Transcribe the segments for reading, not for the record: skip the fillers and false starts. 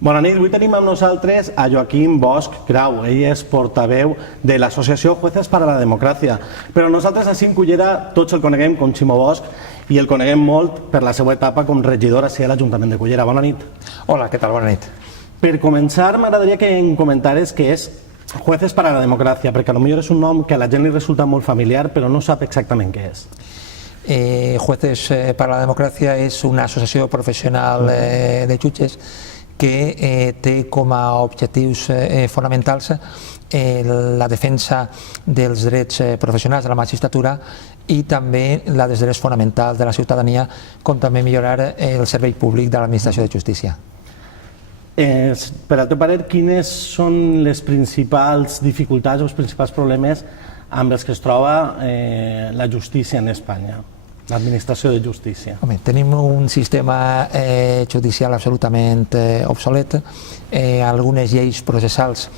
Bona nit, avui tenim amb nosaltres a Joaquim Bosch Grau. Ell és portaveu de l'associació Jueces para la Democràcia. Però nosaltres a Cinc Cullera tots el coneguem com Ximo Bosch i el coneguem molt per la seva etapa com regidor a l'Ajuntament de Cullera. Bona nit. Hola, què tal? Bona nit. Per començar, m'agradaria que em comentares què és Jueces para la Democràcia, perquè potser és un nom que a la gent li resulta molt familiar, però no sap exactament què és. Jueces para la Democràcia és una associació professional de jutges que té com a objectius fonamentals la defensa dels drets professionals de la magistratura i també la dels drets fonamentals de la ciutadania, com també millorar el servei públic de l'administració de justícia. Per al teu parer, quines són les principals dificultats o els principals problemes amb els que es troba la justícia en Espanya? L'administració de justícia. Tenim un sistema judicial absolutament obsolet. Algunes lleis processals,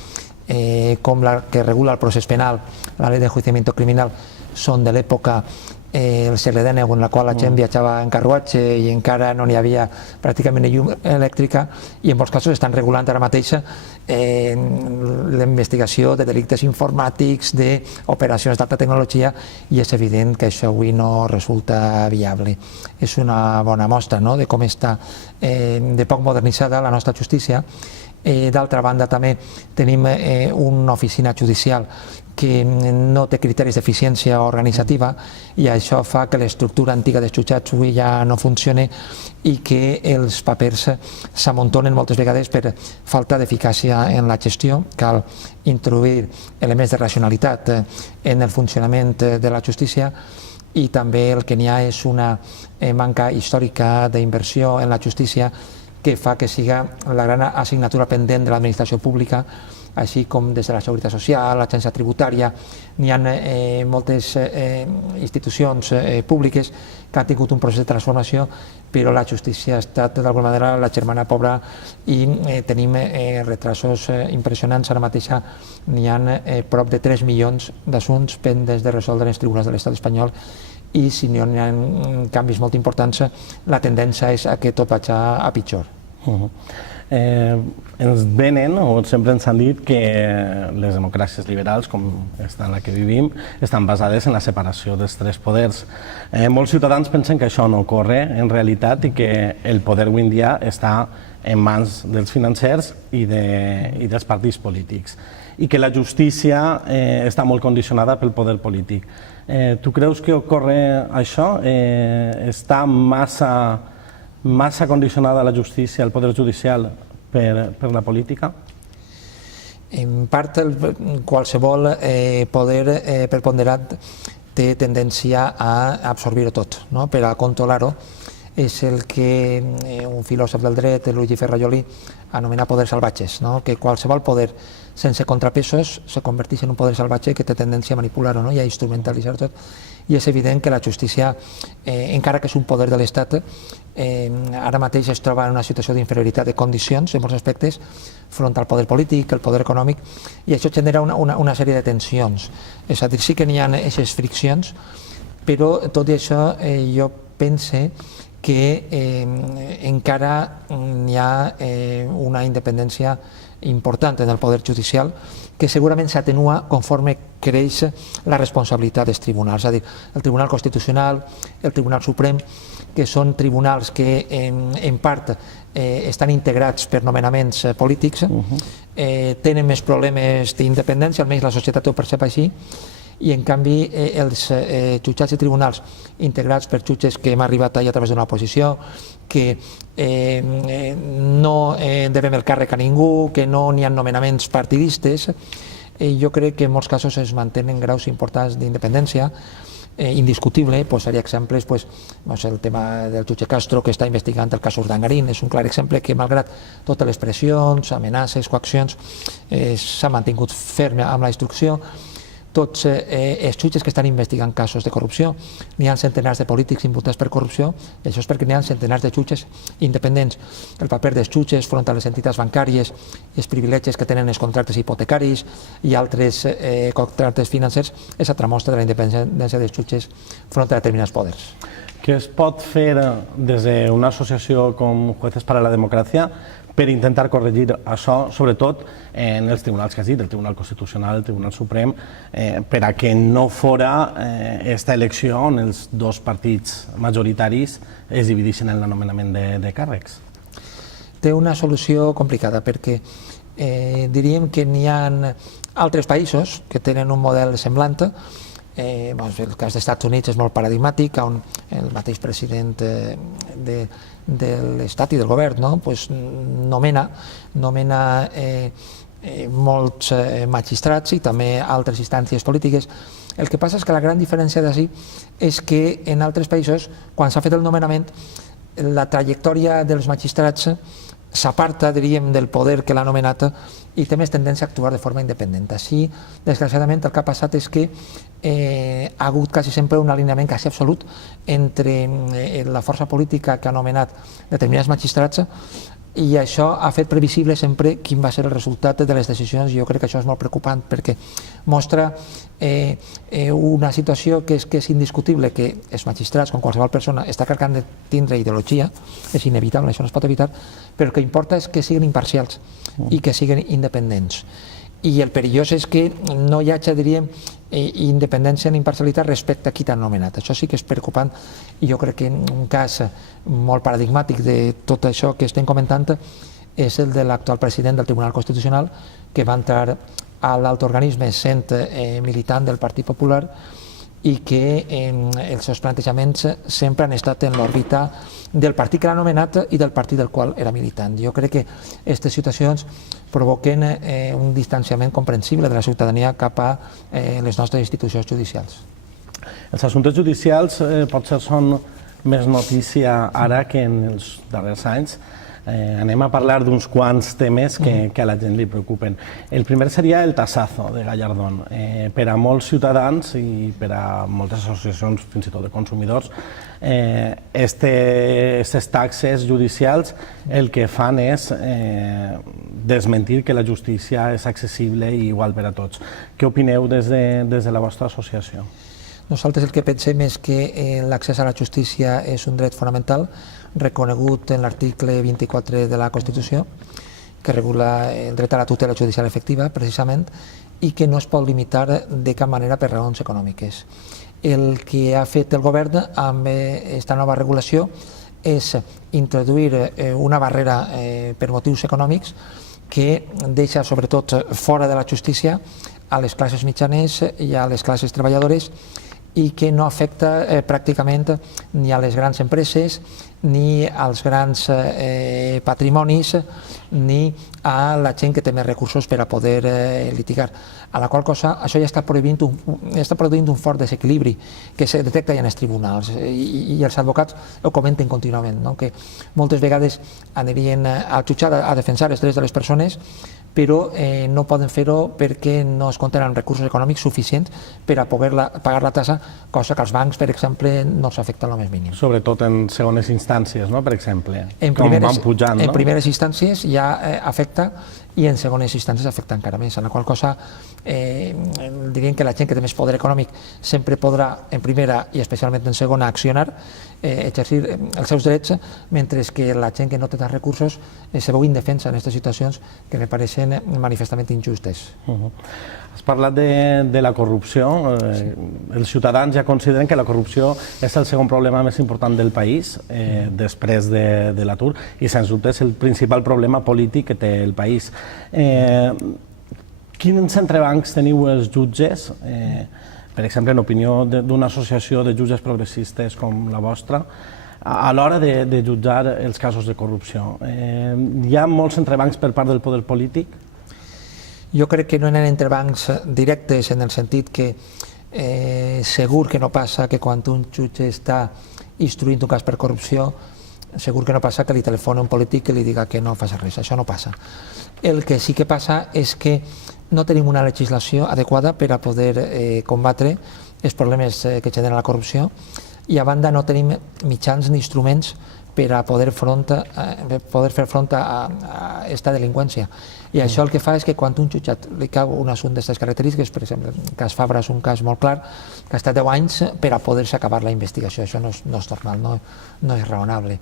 com la que regula el procés penal, la Ley de Enjuiciamiento Criminal, són de l'època del segle XIX, en la qual la gent viatjava en carruatge i encara no n'hi havia pràcticament llum elèctrica, i en molts casos estan regulant ara mateix la investigació de delictes informàtics, d'operacions d'alta tecnologia, i és evident que això avui no resulta viable. És una bona mostra de com està de poc modernitzada la nostra justícia. D'altra banda, també tenim una oficina judicial que no té criteris d'eficiència organitzativa, i això fa que l'estructura antiga dels jutjats avui ja no funcioni i que els papers s'amuntonen moltes vegades per falta d'eficàcia en la gestió. Cal introduir elements de racionalitat en el funcionament de la justícia, i també el que n'hi ha és una manca històrica d'inversió en la justícia que fa que siga la gran assignatura pendent de l'administració pública, així com des de la Seguretat Social, l'Agència Tributària. N'hi ha moltes institucions públiques que han tingut un procés de transformació, però la justícia ha estat d'alguna manera la germana pobra i tenim retrasos impressionants. Ara mateix n'hi ha prop de 3 milions d'assumptes pendents de resoldre en els tribunals de l'Estat espanyol, i si no hi ha canvis molt importants, la tendència és a que tot vagi a pitjor. Ens venen, o sempre ens han dit, que les democràcies liberals, com esta en la que vivim, estan basades en la separació dels tres poders. Molts ciutadans pensen que això no ocorre en realitat i que el poder avui en dia està en mans dels financers i dels partits polítics, i que la justícia està molt condicionada pel poder polític. Tu creus que ocorre això? Està massa condicionada la justícia, el poder judicial, per la política? En part, qualsevol poder preponderant té tendència a absorbir-ho tot, per a controlar-ho. És el que un filòsof del dret, Luigi Ferrajoli, anomena poders salvatges, que qualsevol poder sense contrapesos se converteix en un poder salvatge que té tendència a manipular-ho i a instrumentalitzar tot. I és evident que la justícia, encara que és un poder de l'Estat, ara mateix es troba en una situació d'inferioritat de condicions en molts aspectes front al poder polític, al poder econòmic, i això genera una sèrie de tensions. És a dir, sí que n'hi ha aquestes friccions, però tot i això jo pense que encara n'hi ha una independència important en el poder judicial, que segurament s'atenua conforme creix la responsabilitat dels tribunals. És a dir, el Tribunal Constitucional, el Tribunal Suprem, que són tribunals que en part estan integrats per nomenaments polítics, tenen més problemes d'independència, almenys la societat ho percep així, i en canvi els jutjats i tribunals integrats per jutges que hem arribat allà a través d'una oposició, que no devem el càrrec a ningú, que no n'hi ha nomenaments partidistes, jo crec que en molts casos es mantenen graus importants d'independència indiscutible. Posaria exemples, el tema del jutge Castro, que està investigant el cas Urdangarín, és un clar exemple que, malgrat totes les pressions, amenaces, coaccions, s'ha mantingut ferm amb la instrucció. Tots els jutges que estan investigant casos de corrupció, n'hi ha centenars de polítics imputats per corrupció, i això és perquè n'hi ha centenars de jutges independents. El paper dels jutges front a les entitats bancàries i els privilegis que tenen els contractes hipotecaris i altres contractes financers és altra mostra de la independència dels jutges front a determinats poders. Què es pot fer des d'una associació com Jueces para la Democràcia per intentar corregir això, sobretot en els tribunals que has dit, el Tribunal Constitucional, el Tribunal Suprem, per a que no fora aquesta elecció on els dos partits majoritaris es divideixen en l'anomenament de càrrecs? Té una solució complicada perquè diríem que n'hi ha altres països que tenen un model semblant. El cas dels Estats Units és molt paradigmàtic, on el mateix president de l'Estat i del govern nomena molts magistrats i també altres instàncies polítiques. El que passa és que la gran diferència d'ací és que en altres països, quan s'ha fet el nomenament, la trajectòria dels magistrats s'aparta, diríem, del poder que l'ha nomenat i té més tendència a actuar de forma independent. Així, desgraciadament, el que ha passat és que ha hagut quasi sempre un alineament quasi absolut entre la força política que ha nomenat determinats magistrats i això ha fet previsible sempre quin va ser el resultat de les decisions i jo crec que això és molt preocupant perquè mostra una situació que és indiscutible, que els magistrats, com qualsevol persona, està carregant de tindre ideologia, és inevitable, això no es pot evitar, però el que importa és que siguin imparcials i que siguin independents. I el perillós és que no hi hagi, diríem, independència ni imparcialitat respecte a qui t'han nomenat. Això sí que és preocupant i jo crec que un cas molt paradigmàtic de tot això que estem comentant és el de l'actual president del Tribunal Constitucional, que va entrar a l'alt organisme sent militant del Partit Popular i que els seus plantejaments sempre han estat en l'òrbita del partit que l'ha nomenat i del partit del qual era militant. Jo crec que aquestes situacions provoquen un distanciament comprensible de la ciutadania cap a les nostres institucions judicials. Els assumptes judicials potser són més notícia ara que en els darrers anys. Anem a parlar d'uns quants temes que a la gent li preocupen. El primer seria el tasazo de Gallardón. Per a molts ciutadans i per a moltes associacions, fins i tot de consumidors, aquestes taxes judicials el que fan és desmentir que la justícia és accessible i igual per a tots. Què opineu des de la vostra associació? Nosaltres el que pensem és que l'accés a la justícia és un dret fonamental reconegut en l'article 24 de la Constitució, que regula el dret a la tutela judicial efectiva, precisament, i que no es pot limitar de cap manera per raons econòmiques. El que ha fet el govern amb aquesta nova regulació és introduir una barrera per motius econòmics que deixa sobretot fora de la justícia a les classes mitjanes i a les classes treballadores i que no afecta pràcticament ni a les grans empreses, ni als grans patrimonis, ni a la gent que té més recursos per a poder litigar. A la qual cosa, això ja està produint un fort desequilibri que se detecta ja en els tribunals i els advocats ho comenten contínuament, que moltes vegades anirien al jutjat a defensar els drets de les persones, però no poden fer-ho perquè no es compten amb recursos econòmics suficients per a poder pagar la tassa, cosa que als bancs, per exemple, no s'afecta el més mínim. Sobretot en segones instàncies, per exemple, com van pujant. En primeres instàncies ja afecta i en segones instàncies afecta encara més, en la qual cosa diríem que la gent que té més poder econòmic sempre podrà, en primera i especialment en segona, accionar, exercir els seus drets, mentre que la gent que no té tants recursos se veu indefensa en aquestes situacions que me pareixen manifestament injustes. Has parlat de la corrupció. Els ciutadans ja consideren que la corrupció és el segon problema més important del país, després de l'atur, i sens dubte és el principal problema polític que té el país. Quins entrebancs teniu els jutges, per exemple, en opinió d'una associació de jutges progressistes com la vostra, a l'hora de jutjar els casos de corrupció? Hi ha molts entrebancs per part del poder polític? Jo crec que no hi ha entrebancs directes en el sentit que segur que no passa que quan un jutge està instruint un cas per corrupció, segur que no passa que li telefoni un polític que li diga que no faci res, això no passa. El que sí que passa és que no tenim una legislació adequada per a poder combatre els problemes que genera la corrupció i a banda no tenim mitjans ni instruments per a poder fer front a aquesta delinqüència. I això el que fa és que quan un jutjat li cau un assumpte d'aquestes característiques, per exemple, el cas Fabra és un cas molt clar, que ha estat 10 anys per a poder-se acabar la investigació. Això no és normal, no és raonable.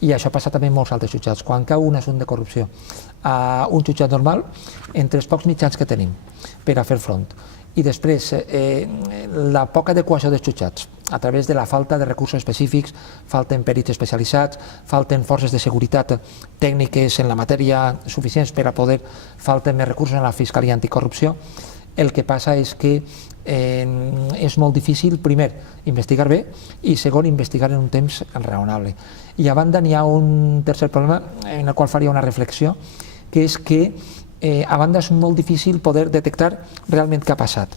I això passa també en molts altres jutjats. Quan cau un assumpte de corrupció a un jutjat normal, entre els pocs mitjans que tenim per a fer front, i després la poca adequació dels jutjats a través de la falta de recursos específics, falten perits especialitzats, falten forces de seguretat tècniques en la matèria suficients per a poder, falten més recursos en la Fiscalia Anticorrupció. El que passa és que és molt difícil, primer, investigar bé i segon, investigar en un temps raonable. I a banda n'hi ha un tercer problema en el qual faria una reflexió, que és que a banda és molt difícil poder detectar realment què ha passat,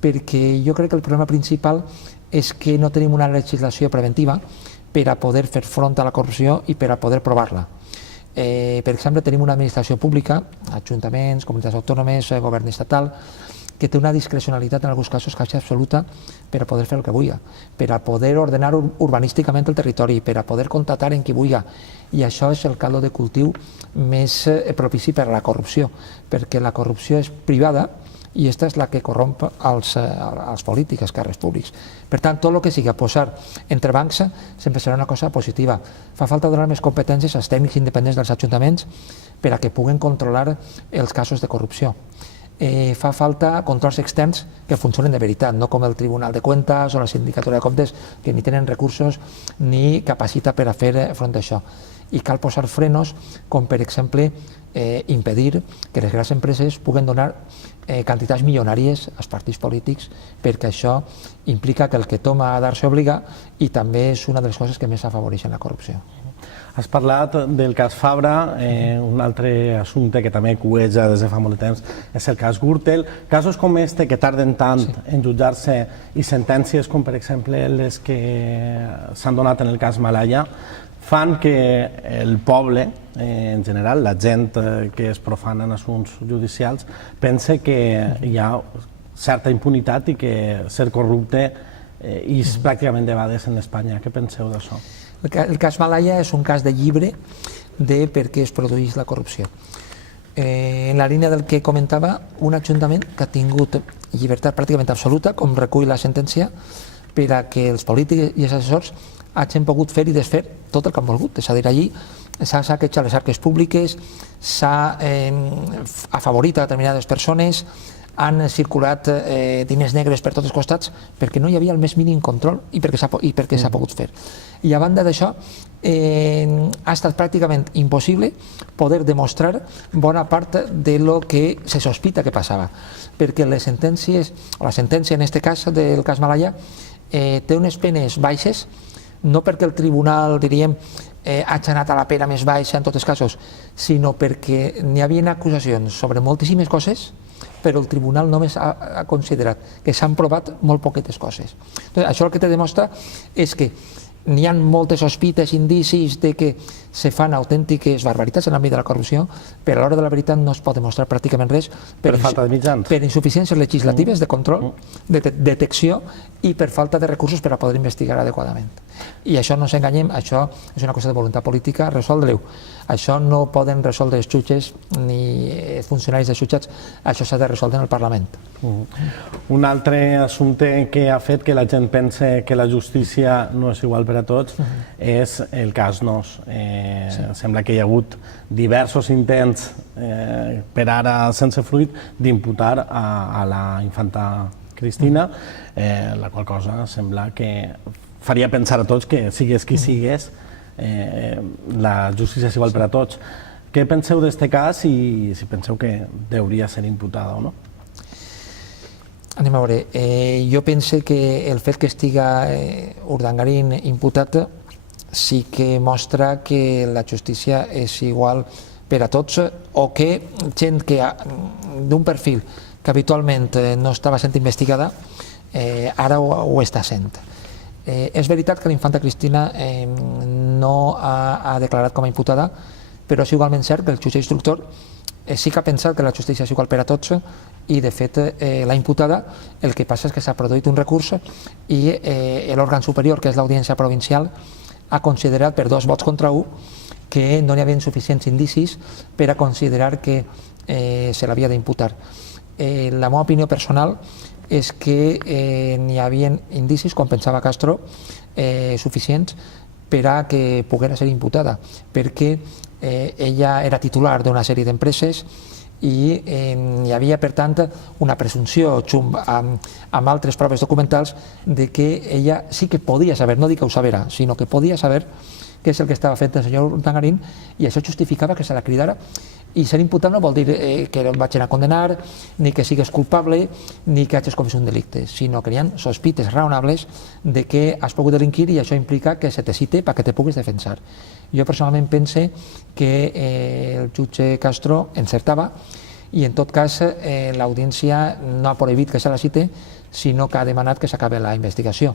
perquè jo crec que el problema principal és que no tenim una legislació preventiva per a poder fer front a la corrupció i per a poder provar-la. Per exemple, tenim una administració pública, ajuntaments, comunitats autònomes, govern estatal, que té una discrecionalitat en alguns casos quasi absoluta per a poder fer el que vulgui, per a poder ordenar urbanísticament el territori, per a poder contractar en qui vulgui. I això és el caldo de cultiu més propici per a la corrupció, perquè la corrupció és privada i aquesta és la que corromp els polítics, els càrrecs públics. Per tant, tot el que sigui posar entre bancs sempre serà una cosa positiva. Fa falta donar més competències als tècnics independents dels ajuntaments per a que puguen controlar els casos de corrupció. Fa falta controls externs que funcionen de veritat, no com el Tribunal de Cuentas o la Sindicatura de Comptes, que ni tenen recursos ni capacitat per a fer front a això. I cal posar frenos, com per exemple impedir que les grans empreses puguen donar quantitats milionàries als partits polítics, perquè això implica que el que toma a dar-se obliga i també és una de les coses que més afavoreixen la corrupció. Has parlat del cas Fabra, un altre assumpte que també cueja des de fa molt de temps és el cas Gürtel. Casos com este que tarden tant en jutjar-se i sentències com per exemple les que s'han donat en el cas Malaya fan que el poble, en general, la gent que es profana en assumptes judicials, pense que hi ha certa impunitat i que ser corrupte és pràcticament de vegades en Espanya. Què penseu d'això? El cas Malaya és un cas de llibre de per què es produeix la corrupció. En la línia del que comentava, un ajuntament que ha tingut llibertat pràcticament absoluta, com recull la sentència, per a que els polítics i els assessors hagin pogut fer i desfer tot el que han volgut. És a dir, allí s'ha saquejat les arques públiques, s'ha afavorit a determinades persones, han circulat diners negres per tots els costats perquè no hi havia el més mínim control i perquè s'ha pogut fer. I a banda d'això, ha estat pràcticament impossible poder demostrar bona part de lo que se sospita que passava, perquè les sentències, o la sentència en aquest cas del cas Malaya, té unes penes baixes, no perquè el tribunal, diríem, hagi anat a la pena més baixa en tots els casos, sinó perquè n'hi havia acusacions sobre moltíssimes coses, però el tribunal només ha considerat que s'han provat molt poquetes coses. Això el que te demostra és que n'hi ha moltes sospites, indicis de que se fan autèntiques barbaritats en l'àmbit de la corrupció, però a l'hora de la veritat no es pot demostrar pràcticament res per falta de mitjans, per insuficiències legislatives de control, de detecció i per falta de recursos per a poder investigar adequadament. I això no ens enganyem, això és una cosa de voluntat política, resoldre-ho. Això no poden resoldre els jutges ni funcionaris dels jutjats, això s'ha de resoldre en el Parlament. Un altre assumpte que ha fet que la gent pense que la justícia no és igual per a tots és el cas Nos. Sembla que hi ha hagut diversos intents, per ara sense fruit, d'imputar a la infanta Cristina, la qual cosa sembla que faria pensar a tots que sigues qui sigues, la justícia és igual per a tots. Què penseu d'aquest cas i si penseu que hauria de ser imputada o no? Anem a veure, jo penso que el fet que estiga Urdangarín imputat sí que mostra que la justícia és igual per a tots, o que gent que d'un perfil que habitualment no estava sent investigada ara ho està sent. És veritat que la infanta Cristina no ha declarat com a imputada, però és igualment cert que el jutge instructor sí que ha pensat que la justícia és igual per a tots i de fet la imputada, el que passa és que s'ha produït un recurs i l'òrgan superior, que és l'Audiència Provincial, ha considerat per 2 vots contra 1 que no hi havia suficients indicis per a considerar que se l'havia d'imputar. La meva opinió personal és que n'hi havia indicis, com pensava Castro, suficients per a que poguera ser imputada, perquè ella era titular d'una sèrie d'empreses i hi havia, per tant, una presumpció amb altres proves documentals de que ella sí que podia saber, no dic que ho sabera, sinó que podia saber què és el que estava fent el senyor Urdangarín, i això justificava que se la cridara. I ser imputat no vol dir que el vaig anar a condenar, ni que sigues culpable, ni que hagis comès un delicte, sinó que hi ha sospites raonables de que has pogut delinquir i això implica que se te cite perquè te puguis defensar. Jo personalment pense que el jutge Castro encertava i en tot cas l'audiència no ha prohibit que se la cite, sinó que ha demanat que s'acabi la investigació.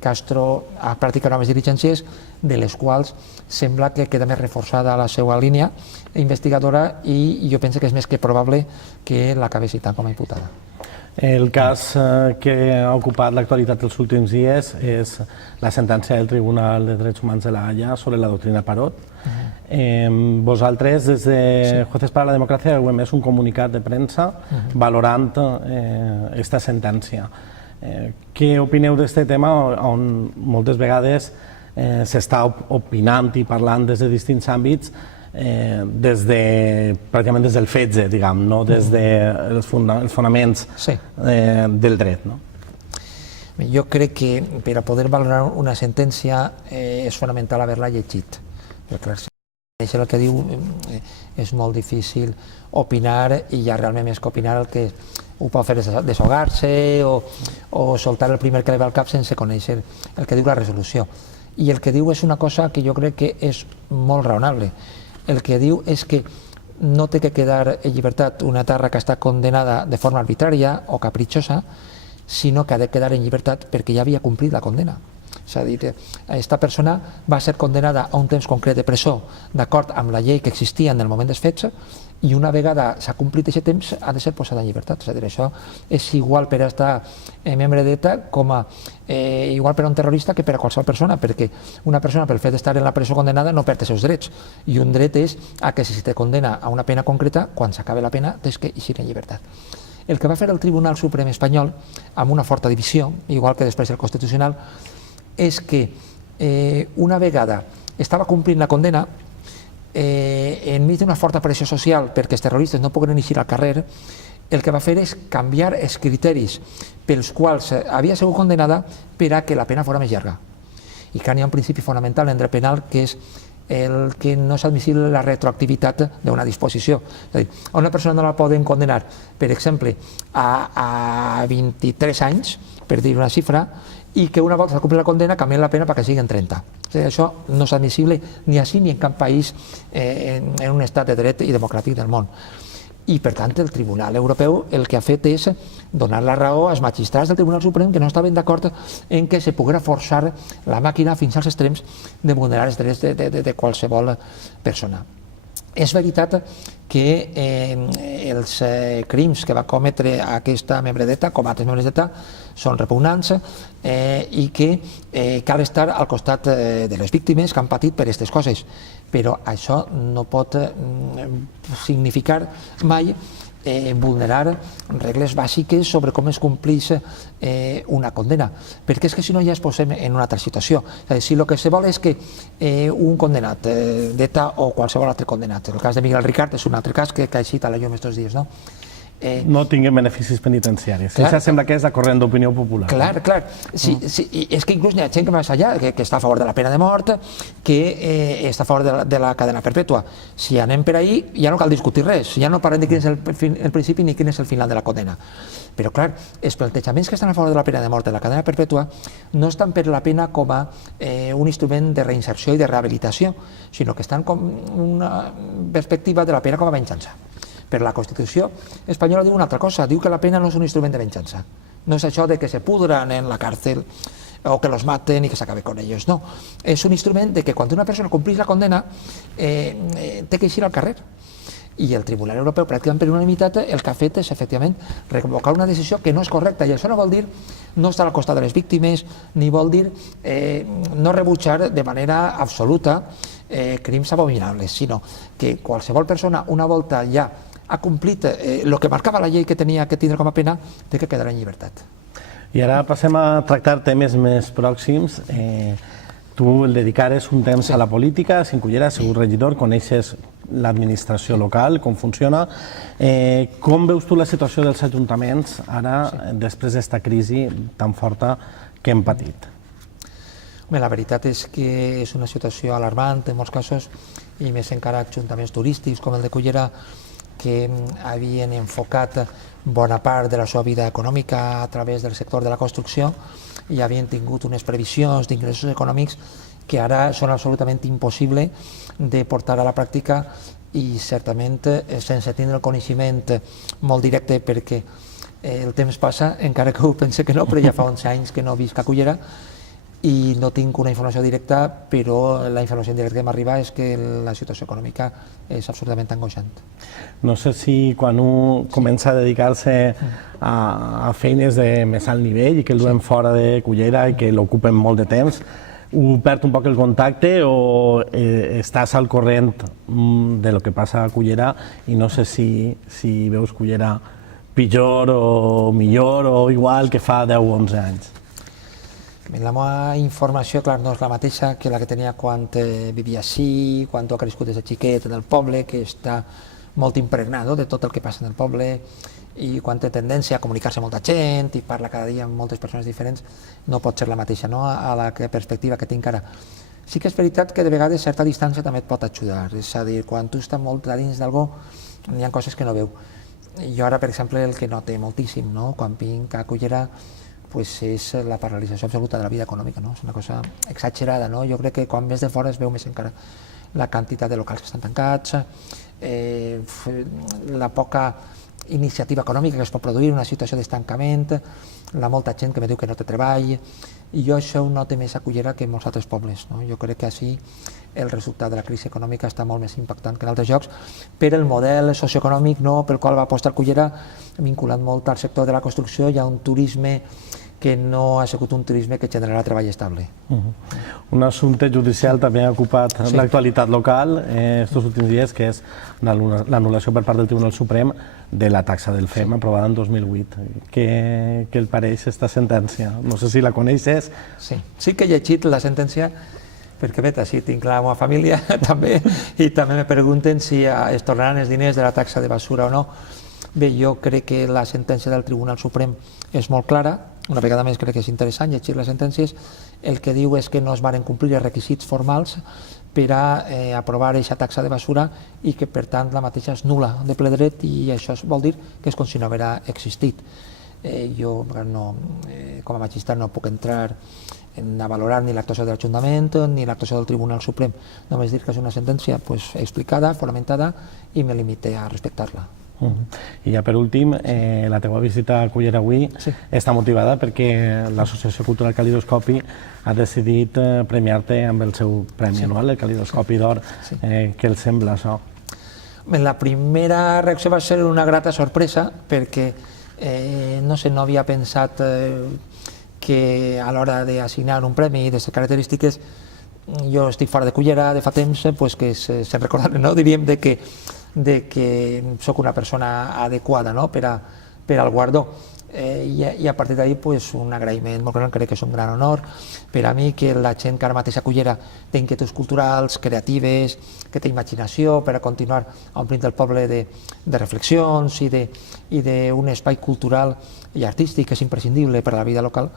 Castro ha practicat noves diligències, de les quals sembla que queda més reforçada la seva línia investigadora i jo penso que és més que probable que l'acabi citant com a imputada. El cas que ha ocupat l'actualitat dels últims dies és la sentència del Tribunal de Drets Humans de la Haya sobre la doctrina Parot. Vosaltres, des de Jueces para la Democracia, heu emès un comunicat de premsa valorant aquesta sentència. Què opineu d'aquest tema on moltes vegades s'està opinant i parlant des de distints àmbits pràcticament des del fetge, diguem, no des dels fonaments del dret? Jo crec que per a poder valorar una sentència és fonamental haver-la llegit. Perquè si el que diu és molt difícil opinar i ja realment més que opinar el que ho pot fer és desahogar-se o soltar el primer que li ve al cap sense conèixer el que diu la resolució. I el que diu és una cosa que jo crec que és molt raonable. El que diu és que no té que quedar en llibertat una terra que està condenada de forma arbitrària o capritxosa, sinó que ha de quedar en llibertat perquè ja havia complit la condena. És a dir, aquesta persona va ser condenada a un temps concret de presó d'acord amb la llei que existia en el moment dels fets i una vegada s'ha complit aquest temps ha de ser posada en llibertat. És a dir, això és igual per a estar membre d'ETA com a igual per a un terrorista que per a qualsevol persona, perquè una persona pel fet d'estar en la presó condenada no perd els seus drets, i un dret és a que si te condena a una pena concreta, quan s'acabi la pena tens que eixir en llibertat. El que va fer el Tribunal Suprem espanyol, amb una forta divisió, igual que després el Constitucional, és que una vegada estava complint la condena, enmig d'una forta pressió social perquè els terroristes no pogueren eixir al carrer, el que va fer és canviar els criteris pels quals havia sigut condenada per a que la pena fos més llarga. I que hi ha un principi fonamental en dret penal que és el que no és admissible la retroactivitat d'una disposició. És a dir, a una persona no la poden condenar, per exemple, a 23 anys, per dir una xifra, i que una volta s'ha complit la condena canvien la pena perquè siguin 30. Això no és admissible ni així ni en cap país en un estat de dret i democràtic del món. I, per tant, el Tribunal Europeu el que ha fet és donar la raó als magistrats del Tribunal Suprem que no estaven d'acord en que se poguera forçar la màquina fins als extrems de vulnerar els drets de qualsevol persona. És veritat que els crims que va cometre aquesta membre d'ETA, com altres membres d'ETA, són repugnants i que cal estar al costat de les víctimes que han patit per aquestes coses. Però això no pot significar mai vulnerar regles bàsiques sobre com es compleix una condena, perquè és que si no ja es posem en una altra situació. Si el que se vol és que un condenat d'ETA o qualsevol altre condenat, el cas de Miguel Ricard és un altre cas que ha eixit a la llum aquests dies, no? No tinguin beneficis penitenciaris. Això sembla que és la corrent d'opinió popular. Clar. És que inclús hi ha gent que va més allà, que està a favor de la pena de mort, que està a favor de la cadena perpètua. Si anem per ahí, ja no cal discutir res, ja no parlem de quin és el principi ni quin és el final de la condena. Però, clar, els plantejaments que estan a favor de la pena de mort de la cadena perpètua no estan per la pena com a un instrument de reinserció i de rehabilitació, sinó que estan com una perspectiva de la pena com a venjança. Però la Constitució espanyola diu una altra cosa, diu que la pena no és un instrument de venjança. No és això de que se pudran en la càrcel o que los maten i que s'acabe con ellos, no. És un instrument de que quan una persona complís la condena té que eixir al carrer. I el Tribunal Europeu, pràcticament per unanimitat, el que ha fet és, efectivament, revocar una decisió que no és correcta. I això no vol dir no estar al costat de les víctimes, ni vol dir no rebutjar de manera absoluta crims abominables, sinó que qualsevol persona, una volta ja ha complit el que marcava la llei que tenia que tindre com a pena, té que quedar en llibertat. I ara passem a tractar temes més pròxims. Tu el dedicares un temps a la política, si en Cullera has sigut regidor, coneixes l'administració local, com funciona. Com veus tu la situació dels ajuntaments ara, després d'esta crisi tan forta que hem patit? La veritat és que és una situació alarmant en molts casos, i més encara ajuntaments turístics com el de Cullera, que havien enfocat bona part de la seva vida econòmica a través del sector de la construcció i havien tingut unes previsions d'ingressos econòmics que ara són absolutament impossibles de portar a la pràctica, i certament sense tindre el coneixement molt directe, perquè el temps passa, encara que ho pense que no, però ja fa 11 anys que no visc a Cullera i no tinc una informació directa, però la informació indirecta que m'arriba és que la situació econòmica és absolutament angoixant. No sé si quan un comença a dedicar-se a feines de més alt nivell i que el duen fora de Cullera i que l'ocupen molt de temps, ho perd un poc el contacte o estàs al corrent de lo que passa a Cullera i no sé si veus Cullera pitjor o millor o igual que fa 10 o 11 anys. La meva informació, clar, no és la mateixa que la que tenia quan vivia així, quan ha crescut des de xiquet en el poble, que està molt impregnat de tot el que passa en el poble, i quan té tendència a comunicar-se amb molta gent i parla cada dia amb moltes persones diferents, no pot ser la mateixa, no?, a la perspectiva que tinc ara. Sí que és veritat que de vegades certa distància també et pot ajudar, és a dir, quan tu estàs molt a dins d'algú, hi ha coses que no veu. Jo ara, per exemple, el que noto moltíssim, no?, quan vinc a Cullera, és la paralització absoluta de la vida econòmica, no? És una cosa exagerada, no? Jo crec que quan ves de fora es veu més encara la quantitat de locals que estan tancats, la poca iniciativa econòmica que es pot produir, una situació d'estancament, la molta gent que me diu que no té treball, i jo això ho noto més a Cullera que en molts altres pobles, no? Jo crec que així el resultat de la crisi econòmica està molt més impactant que en altres llocs, per el model socioeconòmic, no?, pel qual va apostar Cullera, vinculat molt al sector de la construcció. Hi ha un turisme que no ha sigut un turisme que generarà treball estable. Un assumpte judicial també ha ocupat l'actualitat local estos últims dies, que és l'anul·lació per part del Tribunal Suprem de la taxa del FEM aprovada en 2008. Què el pareix esta sentència? No sé si la coneixes. Sí que he llegit la sentència, perquè vet, així tinc la meva família també, i també me pregunten si es tornaran els diners de la taxa de basura o no. Bé, jo crec que la sentència del Tribunal Suprem és molt clara. Una vegada més crec que és interessant llegir les sentències. El que diu és que no es varen complir els requisits formals per a aprovar aquesta taxa de basura i que, per tant, la mateixa és nul·la de ple dret, i això vol dir que és com si no haguera existit. Jo, com a magistrat, no puc entrar a valorar ni l'actuació de l'Ajuntament ni l'actuació del Tribunal Suprem. Només dir que és una sentència explicada, fonamentada, i me limite a respectar-la. I ja per últim, la teva visita a Cullera avui està motivada perquè l'Associació Cultural Calidoscopi ha decidit premiar-te amb el seu premi anual, el Calidoscopi d'Or. Què els sembla això? La primera reacció va ser una grata sorpresa, perquè no havia pensat que a l'hora d'assignar un premi d'aquestes característiques, jo estic fora de Cullera de fa temps, que se'n recordaran, diríem, de que sóc una persona adequada per al guardó. I a partir d'ahir un agraïment molt gran, crec que és un gran honor per a mi que la gent que ara mateix a Cullera té inquietuds culturals, creatives, que té imaginació per a continuar omplint el poble de reflexions i d'un espai cultural i artístic que és imprescindible per a la vida local,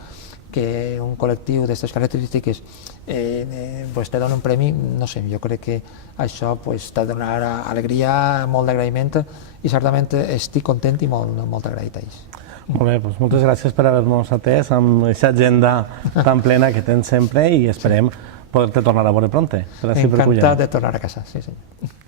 que un col·lectiu d'aquestes característiques te dona un premi. No sé, jo crec que això t'ha de donar alegria, molt d'agraïment, i certament estic content i molt agraït a ells. Molt bé, moltes gràcies per haver-nos atès amb aquesta agenda tan plena que tens sempre, i esperem poder-te tornar a veure pronte. Encantat de tornar a casa, sí senyor.